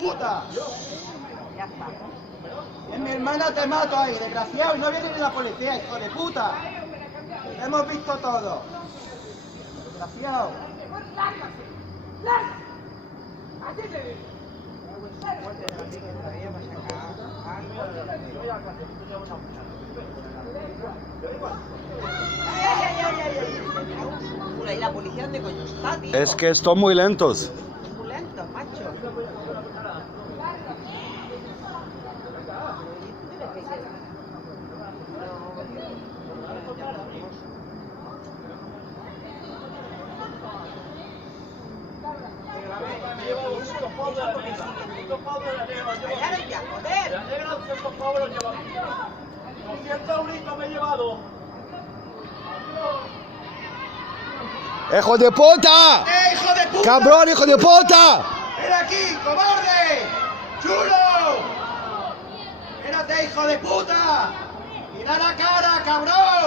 puta! Ya está. Y mi hermana te mato ahí, desgraciado, y no viene ni la policía, hijo de puta. Lo hemos visto todo. Desgraciado. Así te digo. ¿Y la policía dónde coño está, tío? Es que están muy lentos. Muy lento, macho. ¡Callaros ya, joder! 200 euritos me he llevado. ¡Hijo de puta! ¡Hijo de puta! ¡Cabrón, hijo de puta! ¡Ven aquí, cobarde! ¡Chulo! ¡Espérate, hijo de puta! ¡Mira la cara, cabrón!